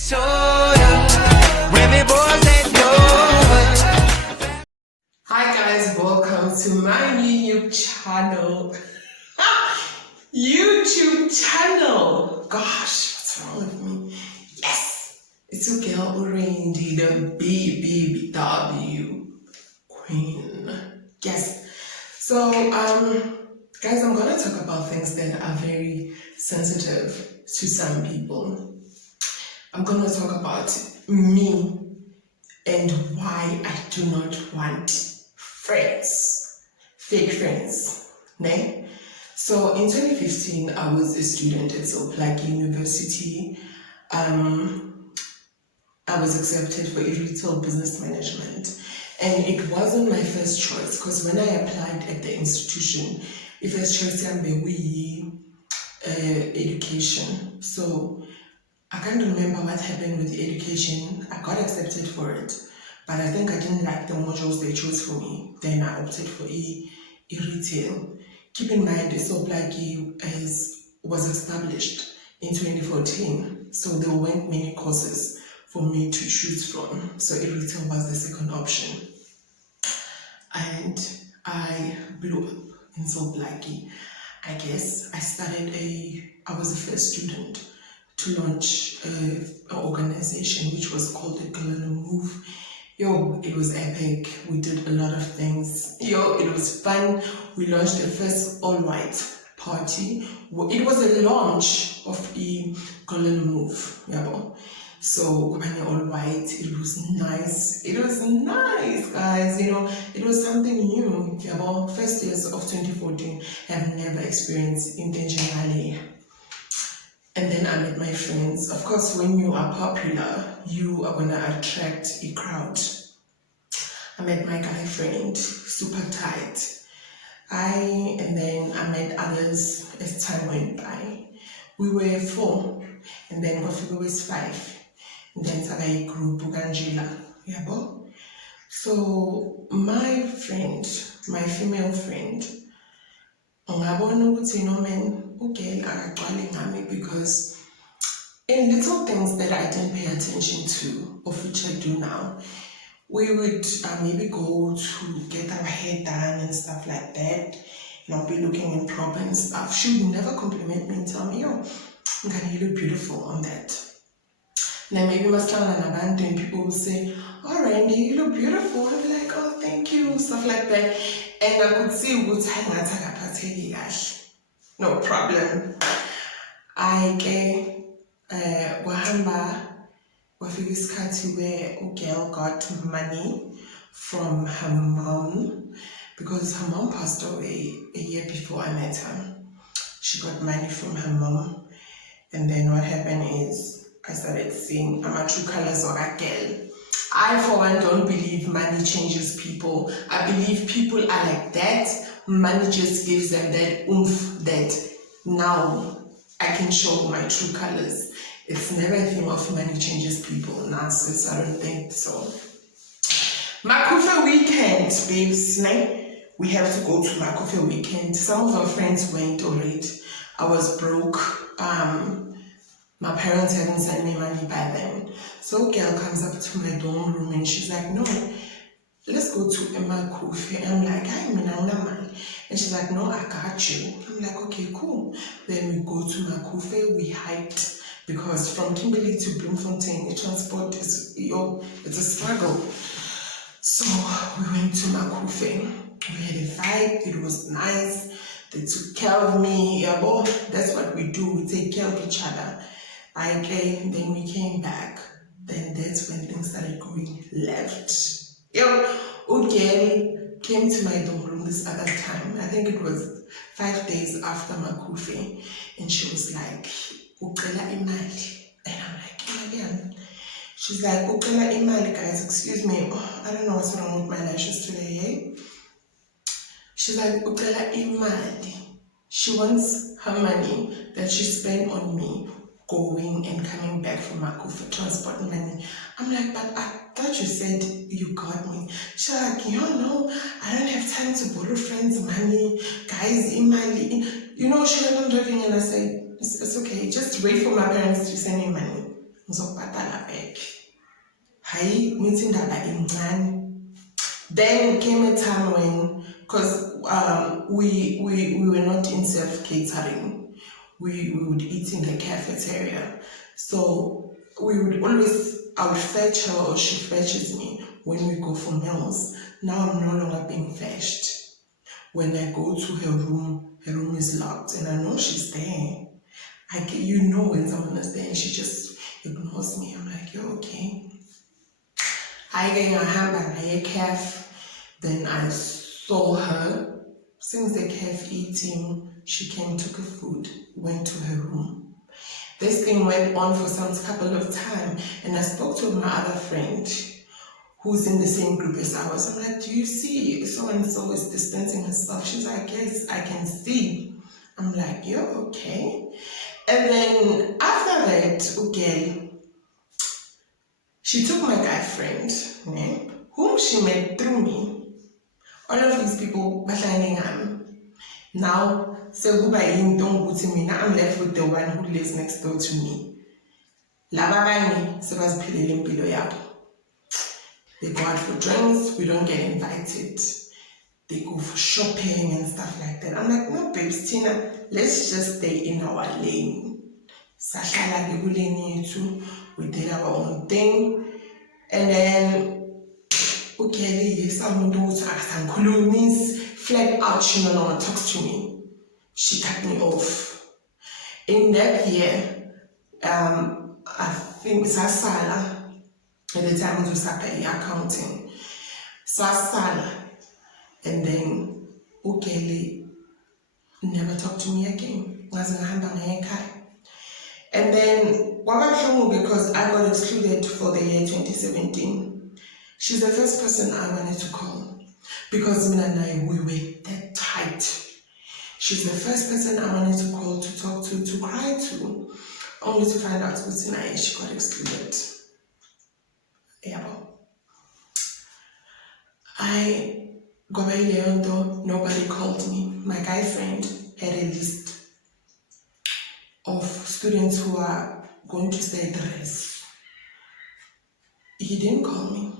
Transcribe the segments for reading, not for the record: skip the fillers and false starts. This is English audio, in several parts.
Hi guys, welcome to my new YouTube channel. Gosh, what's wrong with me? Yes, it's your girl Randy, the BBW Queen. Yes. So guys, I'm gonna talk about things that are very sensitive to some people. I'm gonna talk about me and why I do not want friends, fake friends, ne? So in 2015, I was a student at Soplaki University. I was accepted for retail business management, and it wasn't my first choice because when I applied at the institution, the first choice was education. So I can't remember what happened with the education. I got accepted for it, but I think I didn't like the modules they chose for me. Then I opted for retail. Keep in mind, Soplaki was established in 2014, so there weren't many courses for me to choose from. So retail was the second option, and I blew up in Soplaki. I guess I was the first student to launch an organization which was called the Khumalo Move. Yo, it was epic. We did a lot of things. Yo, it was fun. We launched the first all-white party. It was a launch of the Khumalo Move. Yeah, so all white. It was nice. It was nice, guys. You know, it was something new. Yeah, first years of 2014, I have never experienced intentionally. And then I met my friends. Of course, when you are popular, you are gonna attract a crowd. I met my guy friend, super tight. And then I met others as time went by. We were 4, and then Kofi was 5. And then Sagai group Angela. Yabo. So my friend, my female friend, because in little things that I didn't pay attention to, of which I do now, we would maybe go to get our hair done and stuff like that, not be looking improper and stuff. She would never compliment me and tell me, yo, you look beautiful on that. Then maybe and people will say, oh Randy, you look beautiful. I'll be like, oh, thank you, stuff like that. And I could see no problem. Wahamba wafika isikhathi where girl got money from her mom, because her mom passed away a year before I met her. She got money from her mom, and then what happened is I started seeing my true colors of a girl. I, for one, don't believe money changes people. I believe people are like that. Money just gives them that oomph that now I can show my true colors. It's never a thing of money changes people. Nah, sis, I don't think so. Makufe weekend, babes. We have to go to Makufe weekend. Some of our friends went already. I was broke. My parents hadn't sent me money by then. So a girl comes up to my dorm room and she's like, no, let's go to Makufe. I'm like, I'm money. And she's like, no, I got you. I'm like, okay, cool. Then we go to Makufe, we hiked, because from Kimberley to Bloemfontein, the transport is, it's a struggle. So we went to Makufe. We had a vibe, it was nice. They took care of me. Yeah, boy, that's what we do, we take care of each other. Then we came back. Then that's when things started going left. Okay, came to my dorm room this other time. I think it was 5 days after Makufe, and she was like, "Ucela imali," and I'm like, "Imali." She's like, "Ucela imali, guys. Excuse me. Oh, I don't know what's wrong with my lashes today." Eh? She's like, "Ucela imali." She wants her money that she spent on me going and coming back from Makufe, transport money. I'm like, but I thought you said you got me. She's like, no, I don't have time to borrow friends' money, guys, imali. She went on driving, and I said, it's okay, just wait for my parents to send me money. back. Hayi, ngithi indaba incane. Then came a time when, because we were not in self-catering, we would eat in the cafeteria. So we would always, I would fetch her or she fetches me when we go for meals. Now I'm no longer being fetched. When I go to her room is locked and I know she's there. You know when someone is there and she just ignores me. I'm like, you're okay. I get a hamburger, I calf. Then I saw her. Since the calf eating, she came, took her food, went to her room. This thing went on for some couple of time, and I spoke to my other friend who's in the same group as I was. I'm like, do you see so-and-so is distancing herself? She's like, yes, I can see. I'm like, you're okay. And then after that, okay, she took my guy friend, whom she met through me. All of these people bahlangene ngami. Now, sekuba yinto ukuthi mina I'm left with the one who lives next door to me. Laba abanye sebaziphilela impilo yabo. They go out for drinks, we don't get invited. They go for shopping and stuff like that. I'm like, no babes, Tina, let's just stay in our lane. Sahlala kuleni yethu, we did our own thing. And then, okay, someone knows Miss flagged out, she no longer talks to me. She cut me off. In that year, I think Sasala, at the time it was accounting. Sasala, and then Ukele never talked to me again. And then because I got excluded for the year 2017, she's the first person I wanted to call. Because Mina and I, we were that tight. She's the first person I wanted to call, to talk to cry to, only to find out that she got excluded. Yeah. I got my Leondo, nobody called me. My guy friend had a list of students who are going to stay at the rest. He didn't call me.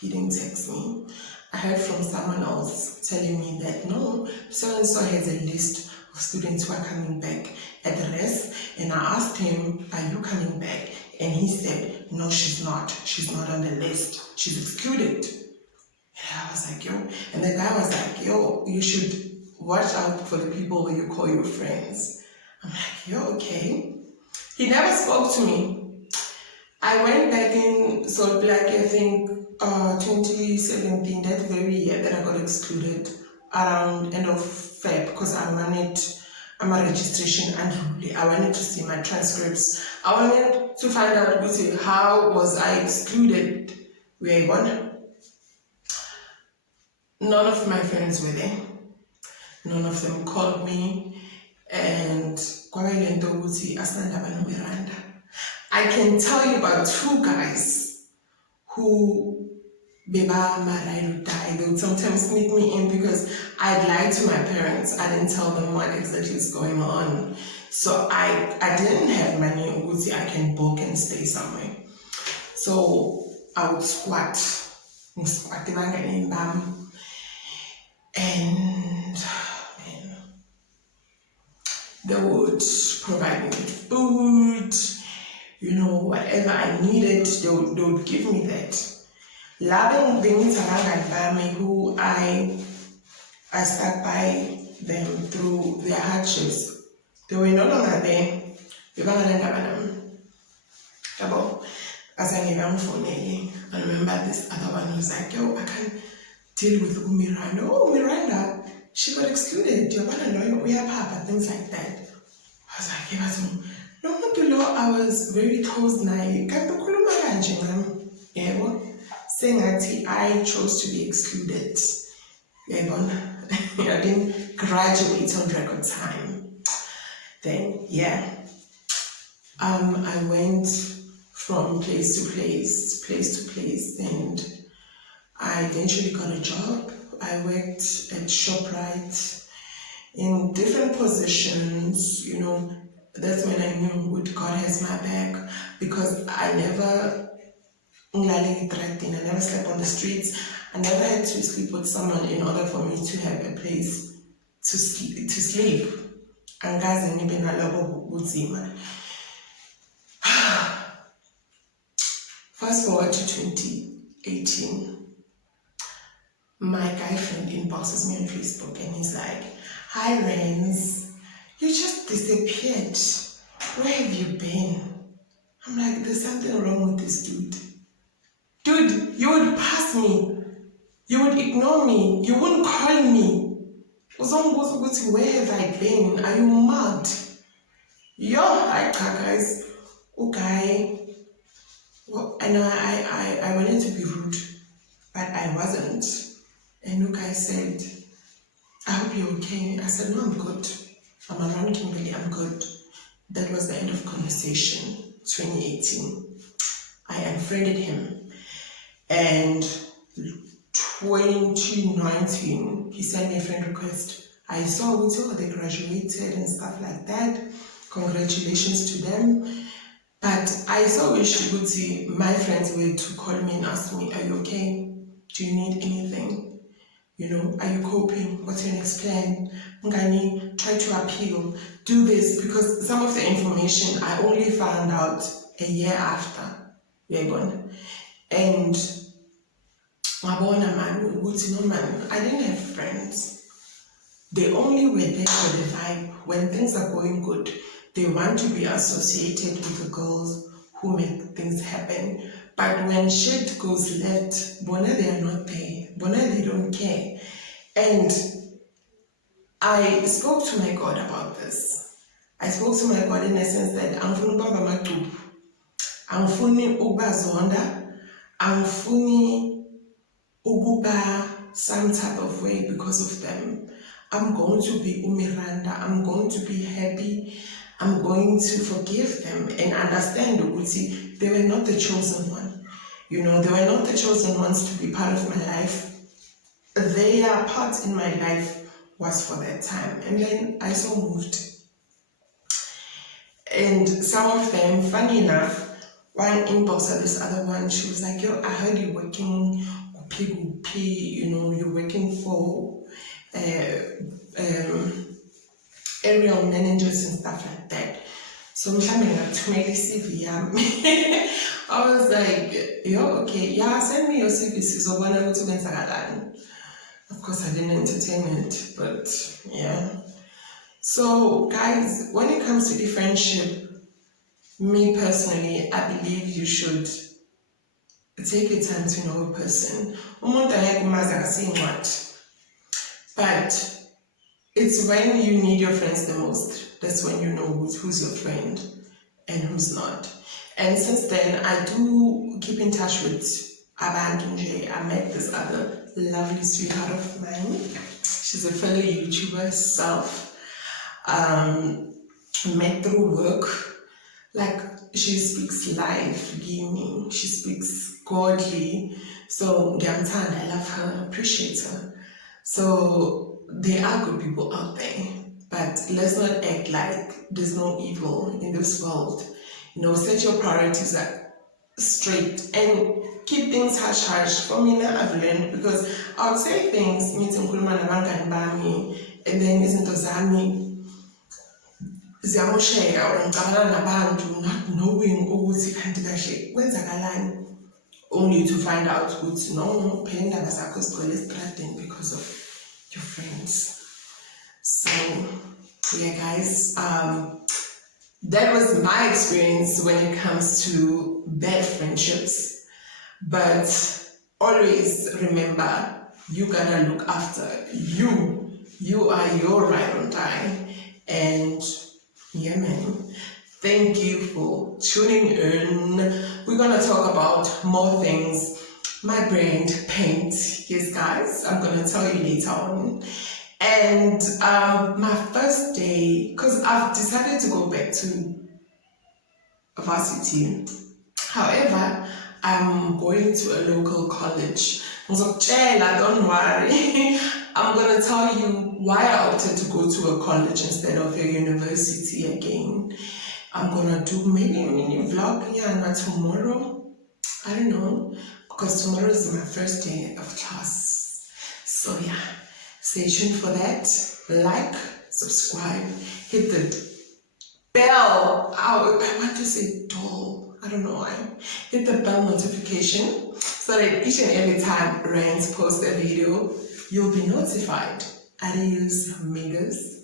He didn't text me. I heard from someone else telling me that no, so-and-so has a list of students who are coming back at the rest. And I asked him, are you coming back? And he said, no, she's not. She's not on the list. She's excluded. And I was like, yo. And the guy was like, yo, you should watch out for the people who you call your friends. I'm like, yo, okay. He never spoke to me. I went back in Salt Black, I think, 2017, that very year that I got excluded, around end of Feb, because I'm a registration unruly. I wanted to see my transcripts. I wanted to find out how was I excluded. None of my friends were there. None of them called me, and I can tell you about two guys who beba married die. They would sometimes sneak me in because I'd lied to my parents. I didn't tell them what exactly is going on. So I didn't have money. I can book and stay somewhere. So I would squat and they would provide me with food, whatever I needed, they would give me that. Loving being who I stuck by them through their hardships. They were no longer there. As I remember this other one was like, yo, I can't deal with Miranda. Oh, Miranda, she got excluded. You're gonna know we have Papa, things like that. I was like, I was very close now. Saying I chose to be excluded. I didn't graduate on record time. Then, I went from place to place, and I eventually got a job. I worked at ShopRite in different positions, that's when I knew good God has my back, because I never I never slept on the streets. I never had to sleep with someone in order for me to have a place to sleep. Angazi ngibe nalobo bunzima. Fast forward to 2018. My guy friend inboxes me on Facebook and he's like, "Hi Renz, you just disappeared. Where have you been?" I'm like, "There's something wrong with this dude. Dude, you would pass me. You would ignore me. You wouldn't call me. Where have I been? Are you mad?" Yo, guys. Okay. Well, and I wanted to be rude, but I wasn't. And Ukai said, "I hope you're okay." I said, "No, I'm good. I'm around Kimberly, I'm good." That was the end of conversation, 2018. I unfriended him. And 2019, he sent me a friend request. I saw they graduated and stuff like that. Congratulations to them. But I saw my friends were to call me and ask me, "Are you okay? Do you need anything? Are you coping? What's your next plan? Ngani, try to appeal, do this," because some of the information I only found out a year after. And I didn't have friends. They only were there for the vibe. When things are going good, they want to be associated with the girls who make things happen. But when shit goes left, they are not there. They don't care. And I spoke to my God about this. I spoke to my God in the sense that angifuni ukubamba amaqhubu, angifuni ukubazonda, angifuni ukuba some type of way because of them. I'm going to be Umiranda. I'm going to be happy. I'm going to forgive them and understand that they were not the chosen one. They were not the chosen ones to be part of my life. Their part in my life was for that time. And then I so moved. And some of them, funny enough, one inboxer, this other one, she was like, "Yo, I heard you're working you're working for aerial managers and stuff like that." So I was like, "Yo, okay, yeah, send me your CV." So when I went to of course, I didn't entertain it, but yeah. So guys, when it comes to the friendship, me personally, I believe you should take your time to know a person. But it's when you need your friends the most, that's when you know who's your friend and who's not. And since then, I do keep in touch with Abandonjay. I met this other lovely sweetheart of mine. She's a fellow YouTuber herself. Met through work. Like, she speaks live, gaming. She speaks godly. So, I love her, appreciate her. So, there are good people out there. But let's not act like there's no evil in this world. Set your priorities straight and keep things hush hush. For me now, I've learned, because I would say things and then izinto zami ziyamosheka or ngicabana nabantu not knowing ukuthi kanti kahle kwenzakalani, only to find out ukuthi no, phela indaba zakho zigcwele estradeni because of your friends. So yeah guys, that was my experience when it comes to bad friendships. But always remember, you gotta look after you. You are your ride or die. And yeah, man. Thank you for tuning in. We're gonna talk about more things. My brand, Paint. Yes, guys, I'm gonna tell you later on. And my first day, because I've decided to go back to varsity. However, I'm going to a local college. Don't worry. I'm gonna tell you why I opted to go to a college instead of a university again. I'm gonna do maybe a mini vlog, yeah, not tomorrow. I don't know, because tomorrow is my first day of class. So yeah, stay tuned for that. Like, subscribe, hit the bell. I want to say doll. I don't know why. Hit the bell notification so that each and every time Ryan's posts a video, you'll be notified. Adios, amigos.